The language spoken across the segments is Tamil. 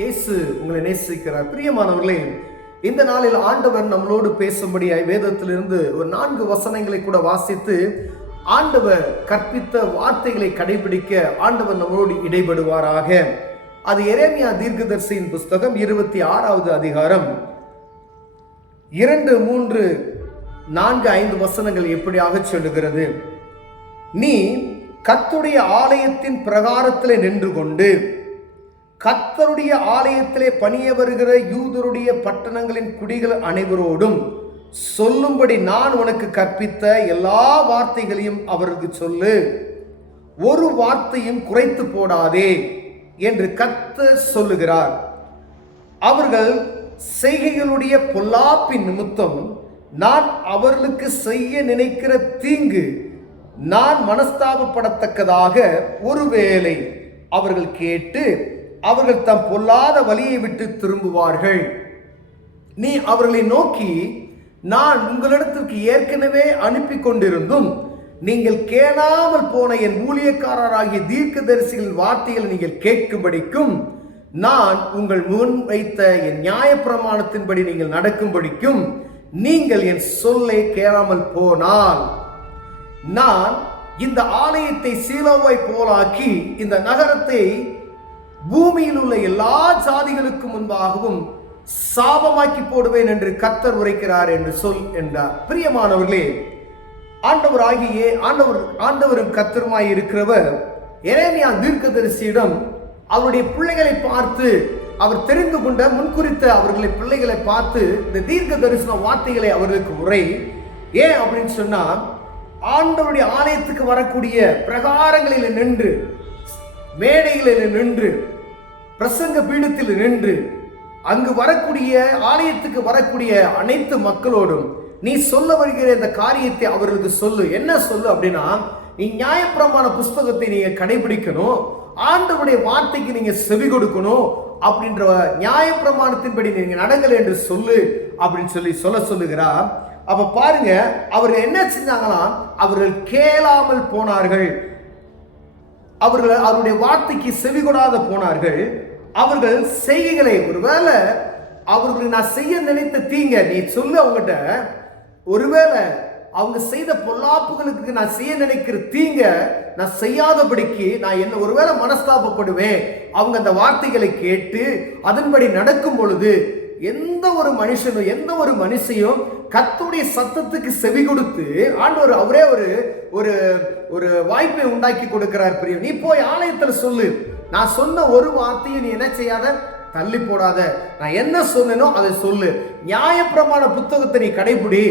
இயேசு உங்களை நேசிக்கிறார். பிரியமானவர்களே, இந்த நாளில் ஆண்டவர் நம்மளோடு பேசும்படியாய் வேதத்திலிருந்து ஒரு 4 வசனங்களை கூட வாசித்து ஆண்டவர் கற்பித்த வார்த்தைகளை கடைபிடிக்க ஆண்டவர் நம்மளோடு இடைபடுவாராக. அது எரேமியா தீர்க்கதரிசியின் புஸ்தகம் 26வது அதிகாரம் 2, 3, 4, 5 வசனங்கள் எப்படியாக சொல்லுகிறது. நீ கர்த்தருடைய ஆலயத்தின் பிரகாரத்திலே நின்று கொண்டு கர்த்தருடைய ஆலயத்திலே பணிய வருகிற யூதருடைய பட்டணங்களின் குடிகள் அனைவரோடும் சொல்லும்படி நான் உனக்கு கற்பித்த எல்லா வார்த்தைகளையும் அவருக்கு சொல்லு, ஒரு வார்த்தையும் குறைத்து போடாதே என்று கர்த்தர் சொல்லுகிறார். அவர்கள் செய்கைகளுடைய பொல்லாப்பின் நிமித்தம் நான் அவர்களுக்கு செய்ய நினைக்கிற தீங்கு நான் மனஸ்தாபப்படத்தக்கதாக ஒருவேளை அவர்கள் கேட்டு அவர்கள் தம் பொல்லாத வழியை விட்டு திரும்புவார்கள். நீ அவர்களை நோக்கி, நான் உங்களிடத்திற்கு ஏற்கனவே அனுப்பி கொண்டிருந்தும் நீங்கள் கேளாமல் போன என் ஊழியக்காரராகிய தீர்க்கதரிசிகளின் வார்த்தைகளை நீங்கள் கேட்கும்படிக்கும், நான் உங்கள் முன் வைத்த என் நியாயப்பிரமாணத்தின்படி நீங்கள் நடக்கும்படிக்கும் நீங்கள் என் சொல்லை கேளாமல் போனால், நான் இந்த ஆலயத்தை சீலோவை போலாக்கி இந்த நகரத்தை பூமியில் உள்ள எல்லா ஜாதிகளுக்கு முன்பாகவும் சாபமாக்கி போடுவேன் என்று கர்த்தர் உரைக்கிறார் என்று சொல் என்றார். பிரியமானவர்களே, ஆண்டவரும் கர்த்தருமாய் இருக்கிறவர் எரேமியா தீர்க்கதரிசியிடம் அவருடைய பிள்ளைகளை பார்த்து, அவர் தெரிந்து கொண்ட முன்குறித்த அவர்களை பிள்ளைகளை பார்த்து இந்த தீர்க்க தரிசன வார்த்தைகளை அவர்களுக்கு உரை. ஏன் அப்படின்னு சொன்னா, ஆண்டவருடைய ஆலயத்துக்கு வரக்கூடிய பிரகாரங்களில் நின்று, மேடைகளில் நின்று, பிரசங்க பீடத்தில் நின்று, அங்கு வரக்கூடிய ஆலயத்துக்கு வரக்கூடிய அனைத்து மக்களோடும் நீ சொல்ல வருகிற இந்த காரியத்தை அவர்களுக்கு சொல்லு. என்ன சொல்லு அப்படின்னா, நீ நியாயப்பிரமாண புஸ்தகத்தை நீங்க கடைபிடிக்கணும், ஆண்டவருடைய வார்த்தைக்கு நீங்க செவி கொடுக்கணும், அப்படின்ற நியாயப்பிரமாணத்தின்படி நீங்க நடங்கள் என்று சொல்லு அப்படின்னு சொல்லுகிறார். அப்ப பாருங்க, அவர்கள் என்ன செஞ்சாங்களாம், அவர்கள் கேளாமல் போனார்கள், அவர்கள் அவருடைய வார்த்தைக்கு செவிகொடாத போனார்கள். அவர்கள் செய்கைகளை, ஒருவேளை அவர்களுக்கு நான் செய்ய நினைத்த தீங்க நீ சொல்லு அவங்ககிட்ட, ஒருவேளை அவங்க செய்த பொல்லாப்புகளுக்கு நான் செய்ய நினைக்கிற தீங்க நான் செய்யாதபடிக்கு நான் என்ன ஒருவேளை மனஸ்தாபப்படுவேன். அவங்க அந்த வார்த்தைகளை கேட்டு அதன்படி நடக்கும் பொழுது எந்த ஒரு மனுஷனும் எந்த ஒரு மனுஷையும் கர்த்தருடைய சத்தத்துக்கு செவி கொடுத்து ஆண்டவர் அவரே ஒரு ஒரு வாய்ப்பை உண்டாக்கி கொடுக்கிறார். பிரியம், நீ போய் ஆலயத்தில் சொல்லு, நான் சொன்ன ஒரு வார்த்தையை நீ என்ன செய்யாத, தள்ளி போடாத, நான் என்ன சொன்னேனோ அதை சொல்லு, நியாயப்பிரமாண புத்தகத்தை நீ கடைபிடி,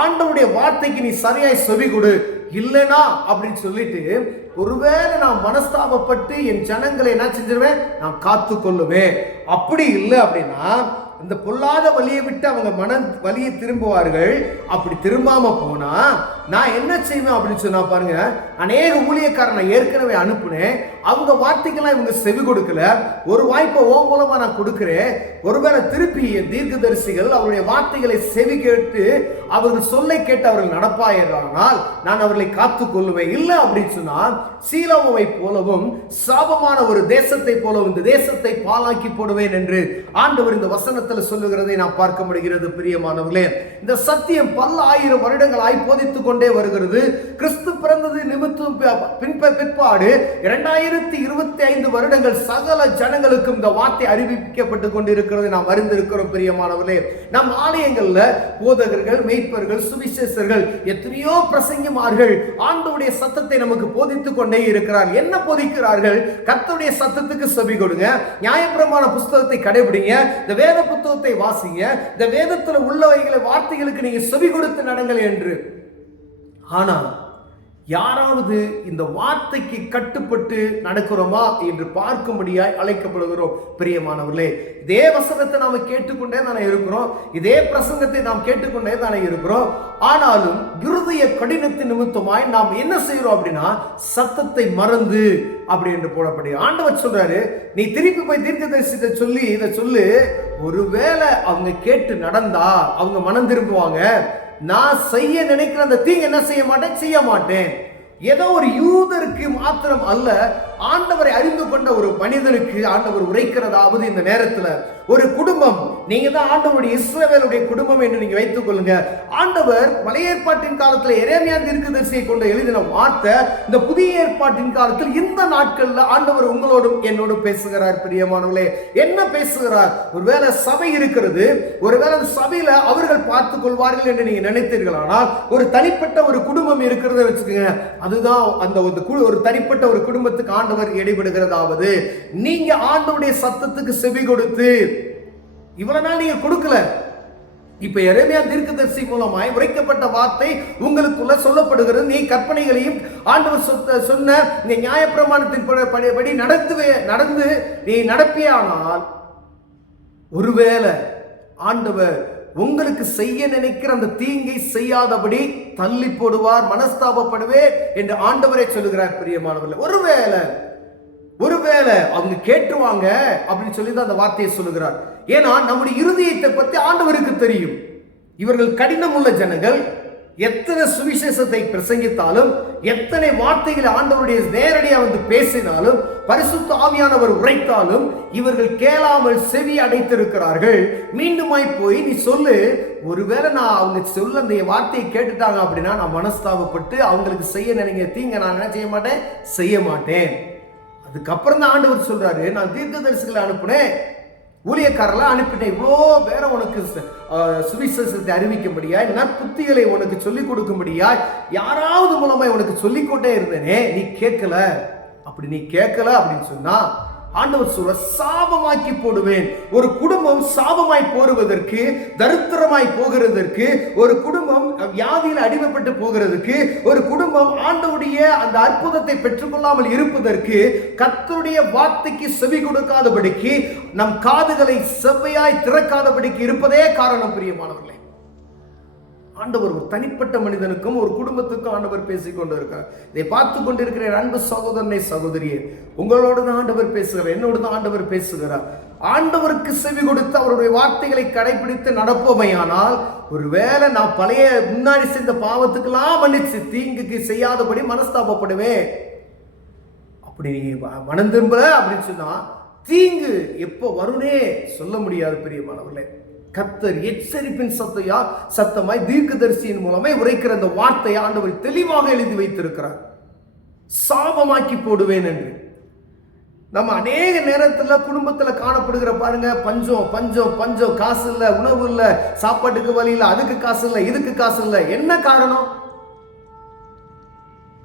ஆண்டவருடைய வார்த்தைக்கு நீ சரியாய் செவி கொடு, இல்லைனா அப்படின்னு சொல்லிட்டு, ஒருவேளை நான் மனஸ்தாபப்பட்டு என் ஜனங்களை என்ன செஞ்சிருவேன், நான் காத்து கொள்ளுவேன். அப்படி இல்லை அப்படின்னா இந்த பொல்லாத வழியை விட்டு அவங்க வழியை திரும்புவார்கள். அப்படி திரும்பாம போனா நான் என்ன செய்வேன் அப்படின்னு சொன்னா, பாருங்க, அநேக ஊழியக்காரனை ஏற்கனவே அனுப்புனேன், அவங்க வார்த்தைக்கெல்லாம் இவங்க செவி கொடுக்கல, ஒரு வாய்ப்பை ஓ மூலமா நான் கொடுக்கிறேன், ஒருவேளை திருப்பி என் தீர்க்கதரிசிகள் அவருடைய வார்த்தைகளை செவி கேட்டு அவர்கள் சொல்லை கேட்டு அவர்கள் நடப்பாயிரானால் நான் அவர்களை காத்து கொள்ளுவேன். இல்லை அப்படின்னு சொன்னா சீலோவை போலவும் சாபமான ஒரு தேசத்தை போலவும் இந்த தேசத்தை பாழாக்கி போடுவேன் என்று ஆண்டவர் இந்த வசனத்தில் சொல்லுகிறதை நாம் பார்க்க முடிகிறது. பிரியமானவர்களே, இந்த சத்தியம் பல ஆயிரம் வருடங்களாய் போதித்துக் கொண்டே வருகிறது. கிறிஸ்து பிறந்தது நிமித்தம் பிற்பாடு 2025 வருடங்கள் சகல ஜனங்களுக்கும் இந்த வார்த்தை அறிவிக்கப்பட்டு கொண்டிருக்கிறது நாம் அறிந்திருக்கிறோம். பிரியமானவர்களே, நம் ஆலயங்கள்ல போதகர்கள், மேய்ப்பர்கள், சுவிசேஷர்கள், எத்தனையோ பிரசங்கிமார்கள் ஆண்டவருடைய சத்தத்தை நமக்கு போதித்துக் கொண்டே இருக்கிறார். என்ன போதிக்கிறார்கள்? கர்த்தருடைய சத்தத்துக்கு செவி கொடுங்க, நியாயப்பிரமாண புஸ்தகத்தை கடைபிடிங்க, இந்த வேத புத்தகத்தை வாசிங்க, இந்த வேதத்தில் உள்ளவைகளை வார்த்தைகளுக்கு நீங்க செவி கொடுத்து நடங்கள் என்று. ஆனா யாராவது இந்த வார்த்தைக்கு கட்டுப்பட்டு நடக்கிறோமா என்று பார்க்கும்படியாய் அழைக்கப்படுகிறோம். பிரியமானவர்களே, இதே வசனத்தை நாம கேட்டுக்கொண்டே தானே இருக்கிறோம், இதே பிரசங்கத்தை நாம் கேட்டுக்கொண்டே தானே இருக்கிறோம். ஆனாலும் இருதய கடினத்தின் நிமித்தமாய் நாம் என்ன செய்யறோம் அப்படின்னா சத்தத்தை மறந்து அப்படி என்று போடப்படி ஆண்டவர் சொல்றாரு, நீ திருப்பி போய் தீர்க்கதரிசியை சொல்லி இதை சொல்லு, ஒருவேளை அவங்க கேட்டு நடந்தா அவங்க மனம் திரும்புவாங்க, நான் செய்ய நினைக்கிற அந்த தீங்கு என்ன செய்ய மாட்டேன். ஏதோ ஒரு யூதருக்கு மாத்திரம் அல்ல, ஆண்டவரை அறிந்து கொண்ட ஒரு மனிதனுக்கு ஆண்டவர் உரைக்கிறதாவது இந்த நேரத்தில் ஒரு குடும்பம், நீங்க தான் ஆண்டவருடைய இஸ்ரவேலுடைய குடும்பம் என்று நீங்க வைத்துக் கொள்ளுங்க. ஆண்டவர் பழைய ஏற்பாட்டின் காலத்தில் எரேமியா தீர்க்கதரிசியை கொண்டு எழுதின வார்த்தை இந்த புதிய ஏற்பாட்டின் காலத்தில் இந்த நாட்கள்ல ஆண்டவர் உங்களோடும் என்னோடும் பேசுகிறார். பிரியமானவர்களே, என்ன பேசுகிறார்? ஒருவேளை சபை இருக்கிறது, ஒருவேளை சபையில அவர்கள் பார்த்துக் கொள்வார்கள் என்று நீங்க நினைத்தீர்களானால் ஒரு தனிப்பட்ட ஒரு குடும்பம் இருக்கிறத வச்சுக்கோங்க. அதுதான் அந்த ஒரு தனிப்பட்ட ஒரு குடும்பத்துக்கு ஆண்டவர் இடைபடுகிறதாவது, நீங்க ஆண்டவருடைய சத்தத்துக்கு செவி கொடுத்து இவ்வளவு நாள் நீங்க கொடுக்கல. இப்ப எரேமியா தீர்க்கதரிசி மூலமாய் உரைக்கப்பட்ட வார்த்தை உங்களுக்குள்ள சொல்லப்படுகிறது. நீ கற்பனைகளையும் ஆண்டவர் சொன்ன இந்த நியாயப்பிரமாணத்தின் படி நடந்து நீ நடப்பியானால் ஒருவேளை ஆண்டவர் உங்களுக்கு செய்ய நினைக்கிற அந்த தீங்கை செய்யாதபடி தள்ளி போடுவார், மனஸ்தாபப்படுவே என்று ஆண்டவரே சொல்லுகிறார். பிரியமானவர்களே, ஒருவேளை அவங்க கேட்டுருவாங்க அப்படின்னு சொல்லி தான் அந்த வார்த்தையை சொல்லுகிறார். ஏன்னா நம்முடைய இருதயத்தை பற்றி ஆண்டவருக்கு தெரியும். இவர்கள் கடினம் உள்ள ஜனங்கள், எத்தனை சுவிசேஷத்தை பிரசங்கித்தாலும், எத்தனை வார்த்தைகளை ஆண்டவருடைய நேரடியாக வந்து பேசினாலும், பரிசுத்த ஆவியானவர் உரைத்தாலும் இவர்கள் கேளாமல் செவி அடைத்திருக்கிறார்கள். மீண்டுமாய் போய் நீ சொல்லு, ஒருவேளை நான் அவங்க சொல்ல அந்த வார்த்தையை கேட்டுட்டாங்க அப்படின்னா நான் மனஸ்தாபப்பட்டு அவங்களுக்கு செய்ய நினைக்கிற தீங்க நான் என்ன செய்ய மாட்டேன். அதுக்கப்புறம் தான் ஆண்டவர் சொல்றாரு, நான் தீர்க்கதரிசிகளை அனுப்புனேன், ஊழியக்காரர்லாம் அனுப்பிட்டேன், இவ்வளோ பேரை உனக்கு சுவிசேஷத்தை அறிவிக்கும்படியாய், நற்புத்திகளை உனக்கு சொல்லிக் கொடுக்கும்படியாய் யாராவது மூலமாய் உனக்கு சொல்லிக்கொண்டே இருந்தேனே, நீ கேட்கல. அப்படி நீ கேட்கல அப்படின்னு சொன்னா ஆண்டவர் சொல்ற, சாபமாக்கி போடுவேன். ஒரு குடும்பம் சாபமாய் போடுவதற்கு, தரித்திரமாய் போகிறதற்கு, ஒரு குடும்பம் வியாதியில் அடிமைப்பட்டு போகிறதுக்கு, ஒரு குடும்பம் ஆண்டவருடைய அந்த அற்புதத்தை பெற்றுக்கொள்ளாமல் இருப்பதற்கு, கர்த்தருடைய வார்த்தைக்கு செவி கொடுக்காதபடிக்கு, நம் காதுகளை செவ்வையாய் திறக்காதபடிக்கு இருப்பதே காரணம். பிரியமானவர்களே, ஆண்டவர் ஒரு தனிப்பட்ட மனிதனுக்கும் ஒரு குடும்பத்துக்கும் ஆண்டவர் பேசிக் கொண்டு இருக்கார். இதை பார்த்து கொண்டிருக்கிற அன்பு சகோதரனை சகோதரியே, உங்களோடு தான் ஆண்டவர் பேசுகிறார், என்னோடு தான் ஆண்டவர் பேசுகிறார். ஆண்டவருக்கு செவி கொடுத்து அவருடைய வார்த்தைகளை கடைபிடித்து நடப்போமையானால் ஒருவேளை நான் பழைய முன்னாடி செய்த பாவத்துக்கெல்லாம் மன்னிச்சு தீங்குக்கு செய்யாதபடி மனஸ்தாபப்படுவேன். அப்படி நீங்க மனம் திரும்ப அப்படின்னு சொன்னா தீங்கு எப்போ வரும்னே சொல்ல முடியாது. பிரியமானவர்களே, கர்த்தர் எச்சரிப்பின் சத்தமாய் தீர்க்கதரிசியின் மூலமாய் உரைக்கிற அந்த வார்த்தையை ஆண்டவர் தெளிவாக எழுதி வைத்திருக்கிறார். சாபமாக்கி போடுவேன் என்று. நம்ம அநேக நேரத்தில் குடும்பத்தில் காணப்படுகிற பாருங்க, பஞ்சம் பஞ்சம் பஞ்சம், காசு இல்லை, உணவு இல்லை, சாப்பாட்டுக்கு வழி இல்லை, அதுக்கு காசு இல்லை, இதுக்கு காசு இல்லை. என்ன காரணம்?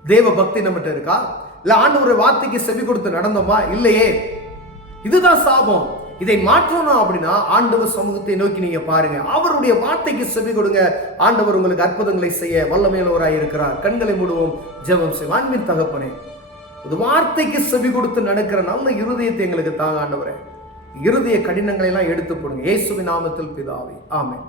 தேவ பக்தி நம்மகிட்ட இருக்கா? இல்ல ஆண்டவருடைய வார்த்தைக்கு செவி கொடுத்து நடந்தோமா? இல்லையே. இதுதான் சாபம். இதை மாற்றணும் அப்படின்னா ஆண்டவர் சமூகத்தை நோக்கி நீங்க பாருங்க, அவருடைய வார்த்தைக்கு செவி கொடுங்க. ஆண்டவர் உங்களுக்கு அற்புதங்களை செய்ய வல்லமையுள்ளவராய் இருக்கிறார். கண்களை மூடுவோம், ஜெபம் செய்வோம். அன்பின் தகப்பனே, இது வார்த்தைக்கு செவி கொடுத்து நடக்கிற நல்ல இருதயத்தை எங்களுக்கு தாங்க ஆண்டவரே. இருதய கடினங்களை எல்லாம் எடுத்து போடுங்க. இயேசுவின் நாமத்தில் பிதாவே, ஆமென்.